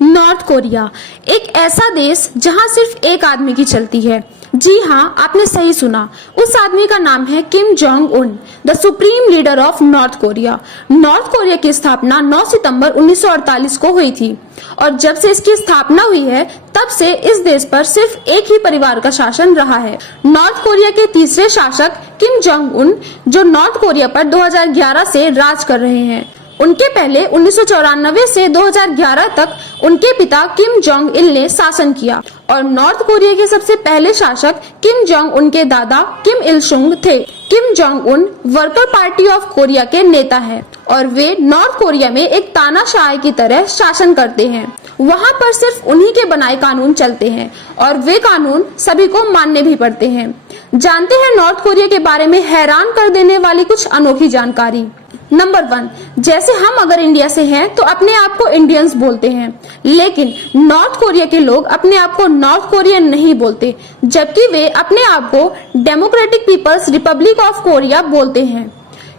North Korea एक ऐसा देश जहां सिर्फ एक आदमी की चलती है। जी हाँ, आपने सही सुना। उस आदमी का नाम है Kim Jong Un, the supreme leader of north Korea. North Korea की स्थापना 9 सितंबर 1948 को हुई थी और जब से इसकी स्थापना हुई है तब से इस देश पर सिर्फ एक ही परिवार का शासन रहा है। नॉर्थ कोरिया के तीसरे शासक किम जोंग उन, जो नॉर्थ कोरिया पर 2011 से राज कर रहे हैं। उनके पहले 1994 से 2011 तक उनके पिता किम जोंग इल ने शासन किया और नॉर्थ कोरिया के सबसे पहले शासक किम जोंग उन के दादा किम इल सुंग थे। Kim Jong Un worker party of Korea के नेता हैं और वे नॉर्थ कोरिया में एक तानाशाह की तरह शासन करते हैं। वहाँ पर सिर्फ उन्हीं के बनाए कानून चलते हैं और वे कानून सभी को मानने भी पड़ते हैं। जानते हैं नॉर्थ कोरिया के बारे में हैरान कर देने वाली कुछ अनोखी जानकारी। नंबर 1, जैसे हम अगर इंडिया से हैं तो अपने आप को इंडियंस बोलते हैं, लेकिन नॉर्थ कोरिया के लोग अपने आप को नॉर्थ कोरियन नहीं बोलते, जबकि वे अपने आप को democratic people's republic of Korea बोलते हैं,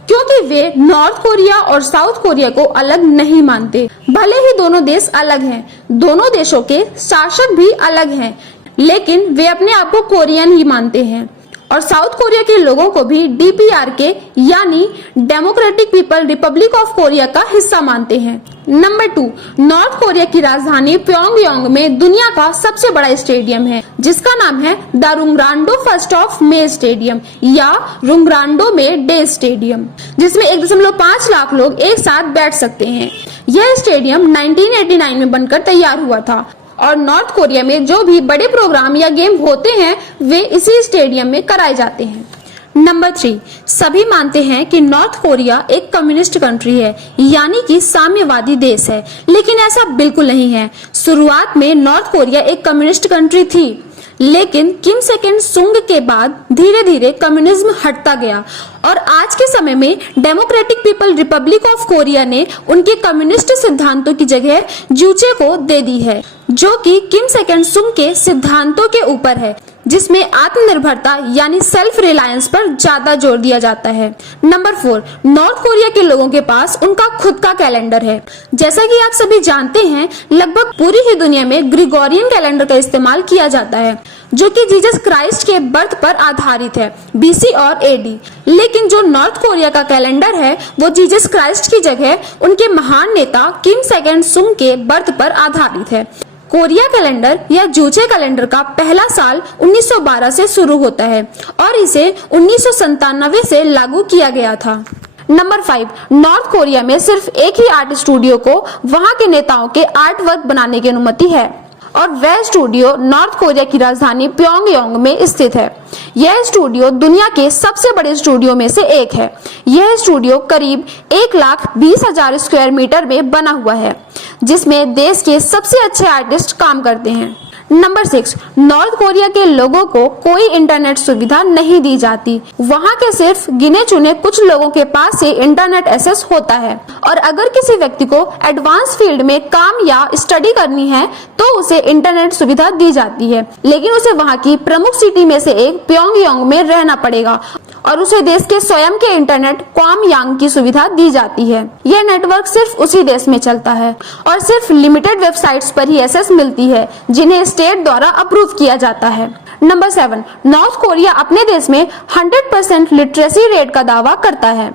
क्योंकि वे नॉर्थ कोरिया और साउथ कोरिया को अलग नहीं मानते। भले ही दोनों देश अलग हैं, दोनों देशों के शासक भी अलग हैं, लेकिन वे अपने आप को कोरियन ही मानते हैं और साउथ कोरिया के लोगों को भी DPRK यानी democratic people Republic of Korea का हिस्सा मानते हैं। नंबर 2, नॉर्थ कोरिया की राजधानी प्योंगयांग में दुनिया का सबसे बड़ा स्टेडियम है, जिसका नाम है the Rungrado first of May stadium या रुंगरांडो मे डे स्टेडियम, जिसमें 1.5 लाख लोग एक साथ बैठ सकते हैं। यह स्टेडियम 1989 में बनकर तैयार हुआ था और नॉर्थ कोरिया में जो भी बड़े प्रोग्राम या गेम होते हैं वे इसी स्टेडियम में कराए जाते हैं। नंबर 3, सभी मानते हैं कि नॉर्थ कोरिया एक कम्युनिस्ट कंट्री है, यानी कि साम्यवादी देश है, लेकिन ऐसा बिल्कुल नहीं है। शुरुआत में नॉर्थ कोरिया एक कम्युनिस्ट कंट्री थी, लेकिन किम सेकेंड सुंग के बाद धीरे धीरे कम्युनिज्म हटता गया और आज के समय में democratic people Republic of Korea ने उनके कम्युनिस्ट सिद्धांतों की जगह जूचे को दे दी है, जो कि किम सेकेंड सुंग के सिद्धांतों के ऊपर है, जिसमें आत्मनिर्भरता यानी सेल्फ रिलायंस पर ज्यादा जोर दिया जाता है। नंबर 4, नॉर्थ कोरिया के लोगों के पास उनका खुद का कैलेंडर है। जैसा कि आप सभी जानते हैं, लगभग पूरी ही दुनिया में ग्रिगोरियन कैलेंडर का इस्तेमाल किया जाता है, जो कि जीसस क्राइस्ट के बर्थ पर आधारित है, BC और AD। लेकिन जो नॉर्थ कोरिया का कैलेंडर है वो जीसस क्राइस्ट की जगह उनके महान नेता किम सेकेंड सुंग के बर्थ पर आधारित है। कोरिया कैलेंडर या जूचे कैलेंडर का पहला साल 1912 से शुरू होता है और इसे 1997 से लागू किया गया था। नंबर 5, नॉर्थ कोरिया में सिर्फ एक ही आर्ट स्टूडियो को वहां के नेताओं के आर्ट वर्क बनाने की अनुमति है और वह स्टूडियो नॉर्थ कोरिया की राजधानी प्योंगयांग में स्थित है। यह स्टूडियो दुनिया के सबसे बड़े स्टूडियो में से एक है। यह स्टूडियो करीब 1,20,000 स्क्वायर मीटर में बना हुआ है, जिसमें देश के सबसे अच्छे आर्टिस्ट काम करते हैं। नंबर 6, नॉर्थ कोरिया के लोगों को कोई इंटरनेट सुविधा नहीं दी जाती। वहाँ के सिर्फ गिने चुने कुछ लोगों के पास ही इंटरनेट एक्सेस होता है और अगर किसी व्यक्ति को एडवांस फील्ड में काम या स्टडी करनी है तो उसे इंटरनेट सुविधा दी जाती है, लेकिन उसे वहाँ की प्रमुख सिटी में से एक प्योंगयांग में रहना पड़ेगा और उसे देश के स्वयं के इंटरनेट क्वामयांग की सुविधा दी जाती है। यह नेटवर्क सिर्फ उसी देश में चलता है और सिर्फ लिमिटेड वेबसाइट्स पर ही एक्सेस मिलती है, जिन्हें स्टेट द्वारा अप्रूव किया जाता है। नंबर 7, नॉर्थ कोरिया अपने देश में 100% लिटरेसी रेट का दावा करता है।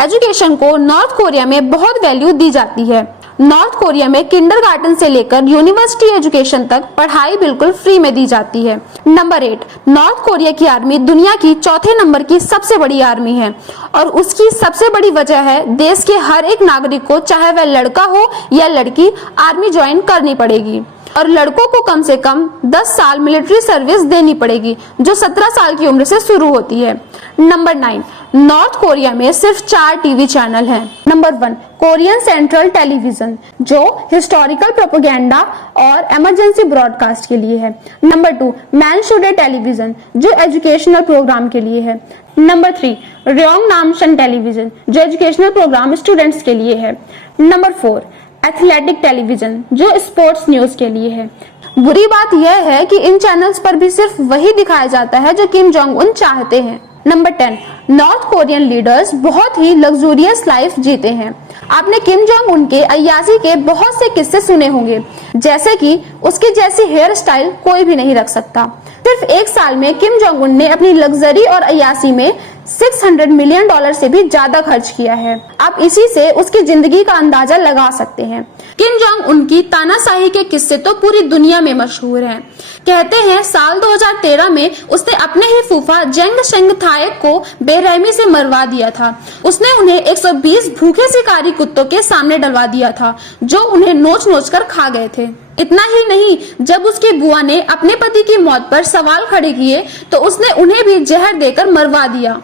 एजुकेशन को नॉर्थ कोरिया में बहुत वैल्यू दी जाती है। नॉर्थ कोरिया में किंडरगार्टन से लेकर यूनिवर्सिटी एजुकेशन तक पढ़ाई बिल्कुल फ्री में दी जाती है। नंबर 8, नॉर्थ कोरिया की आर्मी दुनिया की चौथे नंबर की सबसे बड़ी आर्मी है और उसकी सबसे बड़ी वजह है देश के हर एक नागरिक को, चाहे वह लड़का हो या लड़की, आर्मी ज्वाइन करनी पड़ेगी और लड़कों को कम से कम 10 साल मिलिट्री सर्विस देनी पड़ेगी, जो 17 साल की उम्र से शुरू होती है। नंबर 9, नॉर्थ कोरिया में सिर्फ 4 टीवी चैनल हैं। नंबर 1, कोरियन सेंट्रल टेलीविजन, जो हिस्टोरिकल प्रोपेगेंडा और इमरजेंसी ब्रॉडकास्ट के लिए है। नंबर 2, मैनशुडे टेलीविजन, जो एजुकेशनल प्रोग्राम के लिए है। नंबर 3, रयोंग नामशन टेलीविजन, जो एजुकेशनल प्रोग्राम स्टूडेंट्स के लिए है। नंबर 4, एथलेटिक टेलीविजन, जो स्पोर्ट्स न्यूज के लिए है। बुरी बात यह है कि इन चैनल्स पर भी सिर्फ वही दिखाया जाता है जो किम जोंग उन चाहते हैं। नंबर 10, नॉर्थ कोरियन लीडर्स बहुत ही लग्जूरियस लाइफ जीते हैं। आपने किम जोंग उन के अय्याशी के बहुत से किस्से सुने होंगे, जैसे कि उसकी जैसी हेयर स्टाइल कोई भी नहीं रख सकता। सिर्फ एक साल में किम जोंग उन ने अपनी लग्जरी और अय्याशी में $600 मिलियन से भी ज्यादा खर्च किया है। आप इसी से उसकी जिंदगी का अंदाजा लगा सकते हैं। किम जोंग उन की तानाशाही के किस्से तो पूरी दुनिया में मशहूर हैं। कहते हैं साल 2013 में उसने अपने ही फूफा जेंग शेंग थाएक को बेरहमी से मरवा दिया था। उसने उन्हें 120 भूखे शिकारी कुत्तों के सामने डलवा दिया था, जो उन्हें नोच-नोच कर खा गए थे। इतना ही नहीं, जब उसकी बुआ ने अपने पति की मौत पर सवाल खड़े किए तो उसने उन्हें भी जहर देकर मरवा दिया।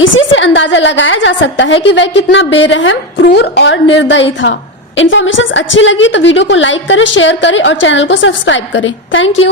इसी से अंदाजा लगाया जा सकता है कि वह कितना बेरहम, क्रूर और निर्दयी था। इन्फॉर्मेशन अच्छी लगी तो वीडियो को लाइक करें, शेयर करें और चैनल को सब्सक्राइब करें। Thank you.